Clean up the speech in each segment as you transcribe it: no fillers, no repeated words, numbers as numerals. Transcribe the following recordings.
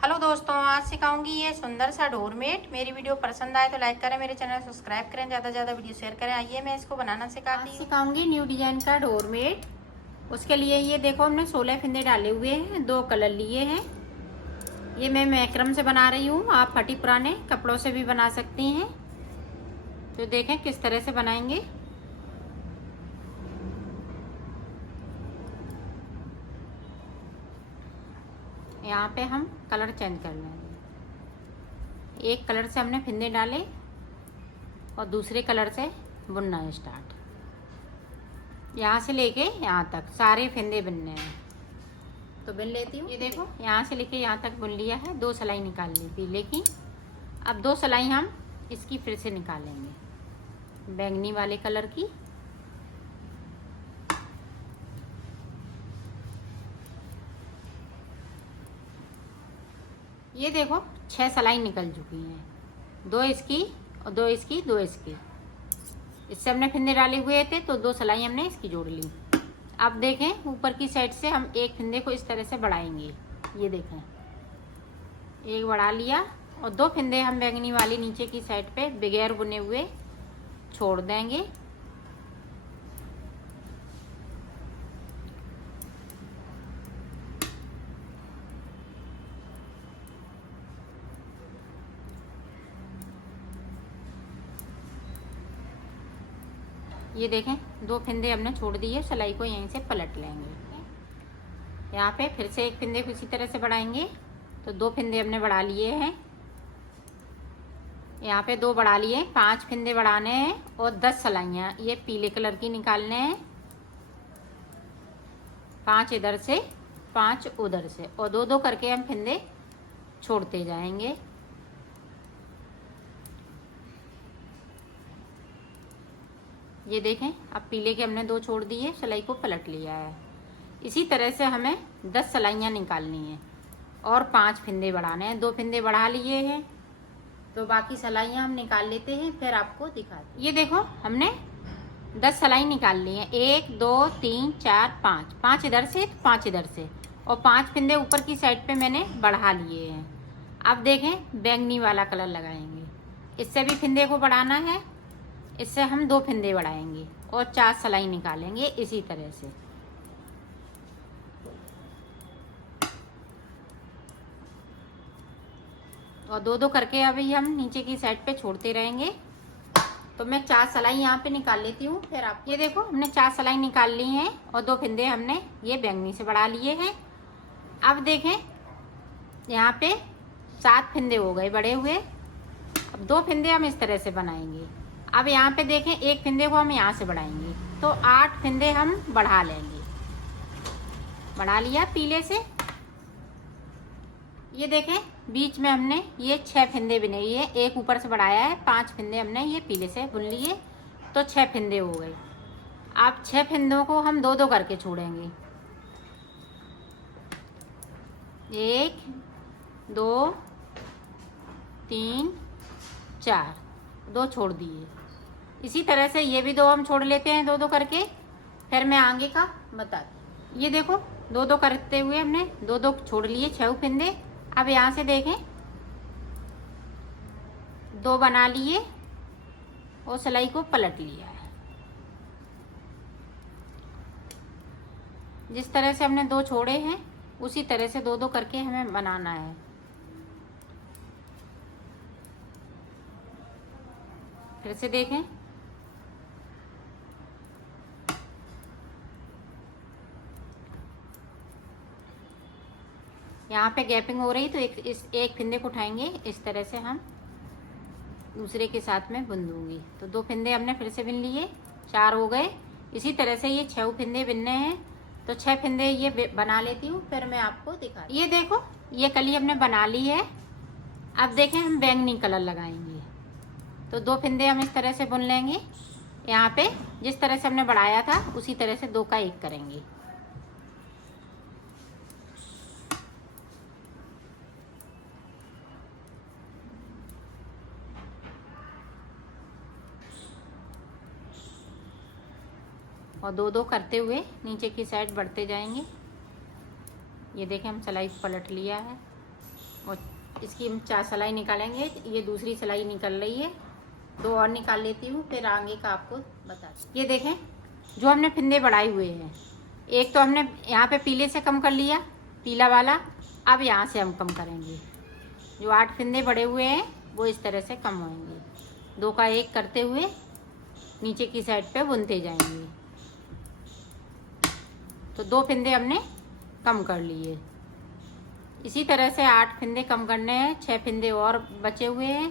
Hello दोस्तों, आज सिखाऊंगी ये सुंदर सा डोरमेट। मेरी वीडियो पसंद आए तो लाइक करें, मेरे चैनल सब्सक्राइब करें, ज़्यादा से ज़्यादा वीडियो शेयर करें। आइए मैं इसको बनाना सिखाऊंगी न्यू डिजाइन का डोरमेट। उसके लिए ये देखो, हमने 16 फंदे डाले हुए हैं, 2 कलर लिए हैं। ये मैं मैक्रम से बना रही हूँ, आप फटी पुराने कपड़ों से भी बना सकती हैं। तो देखें किस तरह से बनाएंगे। यहाँ पे हम कलर चेंज कर लेंगे। एक कलर से हमने फंदे डाले और दूसरे कलर से बुनना स्टार्ट। यहाँ से लेके यहाँ तक सारे फंदे बुनने हैं। तो बुन लेती हूँ। ये देखो, यहाँ से लेके यहाँ तक बुन लिया है। 2 सिलाई निकाल ली थी, लेकिन अब 2 सिलाई हम इसकी फिर से निकालेंगे, बैंगनी वाले कलर की। ये देखो 6 सिलाई निकल चुकी हैं, 2 इसकी और 2 इसकी, 2 इसकी। इससे हमने फंदे डाले हुए थे तो 2 सिलाई हमने इसकी जोड़ ली। अब देखें, ऊपर की साइड से हम एक फंदे को इस तरह से बढ़ाएंगे। ये देखें, एक बढ़ा लिया और 2 फंदे हम बैंगनी वाली नीचे की साइड पे बगैर बुने हुए छोड़ देंगे। ये देखें, 2 फंदे हमने छोड़ दिए। सिलाई को यहीं से पलट लेंगे। यहाँ पे फिर से एक फंदे को इसी तरह से बढ़ाएंगे। तो 2 फंदे हमने बढ़ा लिए हैं, यहाँ पे 2 बढ़ा लिए। 5 फंदे बढ़ाने हैं और 10 सिलाइयाँ ये पीले कलर की निकालने हैं। 5 इधर से, 5 उधर से, और 2-2 करके हम फंदे छोड़ते जाएंगे। ये देखें, अब पीले के हमने 2 छोड़ दिए, सिलाई को पलट लिया है। इसी तरह से हमें 10 सिलाइयाँ निकालनी है और 5 फंदे बढ़ाने हैं। 2 फंदे बढ़ा लिए हैं तो बाकी सिलाइयाँ हम निकाल लेते हैं, फिर आपको दिखाते। ये देखो, हमने 10 सिलाई निकाल ली है। 1 2 3 4 5, 5 इधर से, 5 इधर से, और 5 फंदे ऊपर की साइड पे मैंने बढ़ा लिए हैं। अब देखें, बैंगनी वाला कलर लगाएंगे। इससे भी फंदे को बढ़ाना है। इससे हम 2 फंदे बढ़ाएंगे और 4 सिलाई निकालेंगे इसी तरह से। और 2-2 करके अभी हम नीचे की साइड पे छोड़ते रहेंगे। तो मैं 4 सिलाई यहाँ पे निकाल लेती हूँ, फिर आप। ये देखो, हमने 4 सिलाई निकाल ली हैं और 2 फंदे हमने ये बैंगनी से बढ़ा लिए हैं। अब देखें, यहाँ पे 7 फंदे हो गए बड़े हुए। अब 2 फंदे हम इस तरह से बनाएंगे। अब यहाँ पे देखें, एक फंदे को हम यहाँ से बढ़ाएंगे तो 8 फंदे हम बढ़ा लेंगे। बढ़ा लिया पीले से। ये देखें, बीच में हमने ये 6 फंदे बुने। ये एक ऊपर से बढ़ाया है, 5 फंदे हमने ये पीले से बुन लिए तो 6 फंदे हो गए। अब 6 फंदों को हम 2-2 करके छोड़ेंगे। 1 2 3 4, 2 छोड़ दिए। इसी तरह से ये भी 2 हम छोड़ लेते हैं 2-2 करके, फिर मैं आगे का बताती हूँ। ये देखो, 2-2 करते हुए हमने 2-2 छोड़ लिए, 6 फंदे। अब यहाँ से देखें, 2 बना लिए और सिलाई को पलट लिया है। जिस तरह से हमने 2 छोड़े हैं उसी तरह से 2-2 करके हमें बनाना है। फिर से देखें, यहाँ पे गैपिंग हो रही तो एक फंदे को उठाएंगे। इस तरह से हम दूसरे के साथ में बुन दूंगी। तो 2 फंदे हमने फिर से बुन लिए, 4 हो गए। इसी तरह से ये 6 फंदे बुनने हैं तो 6 फंदे ये बना लेती हूँ, फिर मैं आपको दिखा। ये देखो, ये कली हमने बना ली है। अब देखें, हम बैंगनी कलर लगाएंगे तो 2 फंदे हम इस तरह से बुन लेंगे। यहाँ पे जिस तरह से हमने बढ़ाया था उसी तरह से 2 का 1 करेंगे। और 2-2 करते हुए नीचे की साइड बढ़ते जाएंगे। ये देखें, हम सिलाई पलट लिया है और इसकी हम 4 सिलाई निकालेंगे। ये दूसरी सिलाई निकल रही है, 2 और निकाल लेती हूँ, फिर आगे का आपको बताती। ये देखें जो हमने फिंदे बढ़ाए हुए हैं, एक तो हमने यहाँ पे पीले से कम कर लिया, पीला वाला। अब यहाँ से हम कम करेंगे। जो 8 फिंदे बढ़े हुए हैं वो इस तरह से कम होंगे। 2 का 1 करते हुए नीचे की साइड पे बुनते जाएंगे। तो 2 फिंदे हमने कम कर लिए। इसी तरह से 8 फिंदे कम करने हैं, 6 फिंदे और बचे हुए हैं,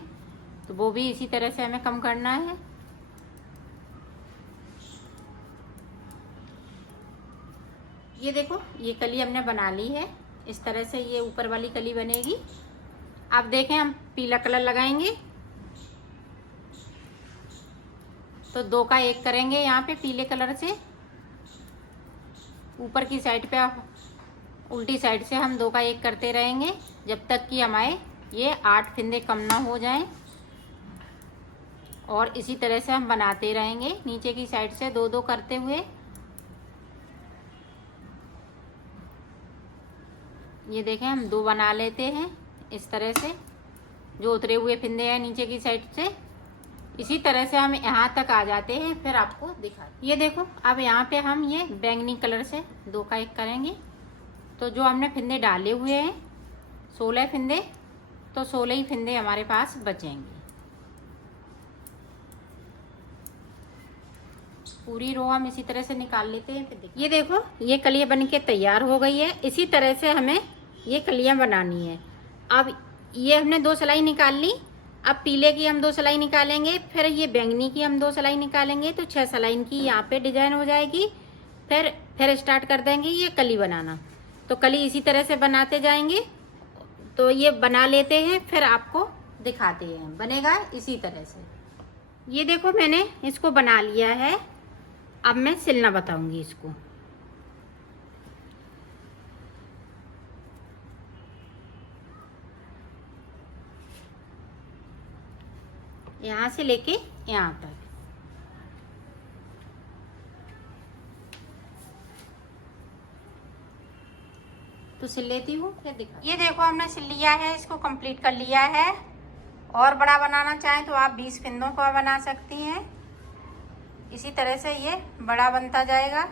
तो वो भी इसी तरह से हमें कम करना है। ये देखो ये कली हमने बना ली है, इस तरह से ये ऊपर वाली कली बनेगी। अब देखें हम पीला कलर लगाएंगे, तो 2 का 1 करेंगे यहाँ पे पीले कलर से। ऊपर की साइड पे उल्टी साइड से हम 2 का 1 करते रहेंगे जब तक कि हमारे ये 8 फिंदे कम ना हो जाएं। और इसी तरह से हम बनाते रहेंगे नीचे की साइड से 2-2 करते हुए। ये देखें हम 2 बना लेते हैं इस तरह से, जो उतरे हुए फिंदे हैं नीचे की साइड से। इसी तरह से हम यहाँ तक आ जाते हैं, फिर आपको दिखाते। ये देखो अब यहाँ पे हम ये बैंगनी कलर से 2 का 1 करेंगे। तो जो हमने फिंदे डाले हुए हैं 16 फिंदे, तो 16 ही फिंदे हमारे पास बचेंगे। पूरी रो हम इसी तरह से निकाल लेते हैं। फिर ये देखो ये कलियाँ बन के तैयार हो गई है। इसी तरह से हमें ये कलियाँ बनानी है। अब ये हमने 2 सिलाई निकाल ली। अब पीले की हम 2 सिलाई निकालेंगे, फिर ये बैंगनी की हम 2 सिलाई निकालेंगे, तो 6 सिलाई की यहाँ पे डिजाइन हो जाएगी। फिर स्टार्ट कर देंगे ये कली बनाना। तो कली इसी तरह से बनाते जाएंगे। तो ये बना लेते हैं, फिर आपको दिखाते हैं। बनेगा इसी तरह से। ये देखो मैंने इसको बना लिया है। अब मैं सिलना बताऊंगी इसको। यहाँ से लेके यहाँ तक। तो सिल लेती हूँ, फिर दिखा। ये देखो हमने सिल लिया है, इसको कंप्लीट कर लिया है। और बड़ा बनाना चाहें तो आप 20 फिंदों का बना सकती हैं। इसी तरह से ये बड़ा बनता जाएगा।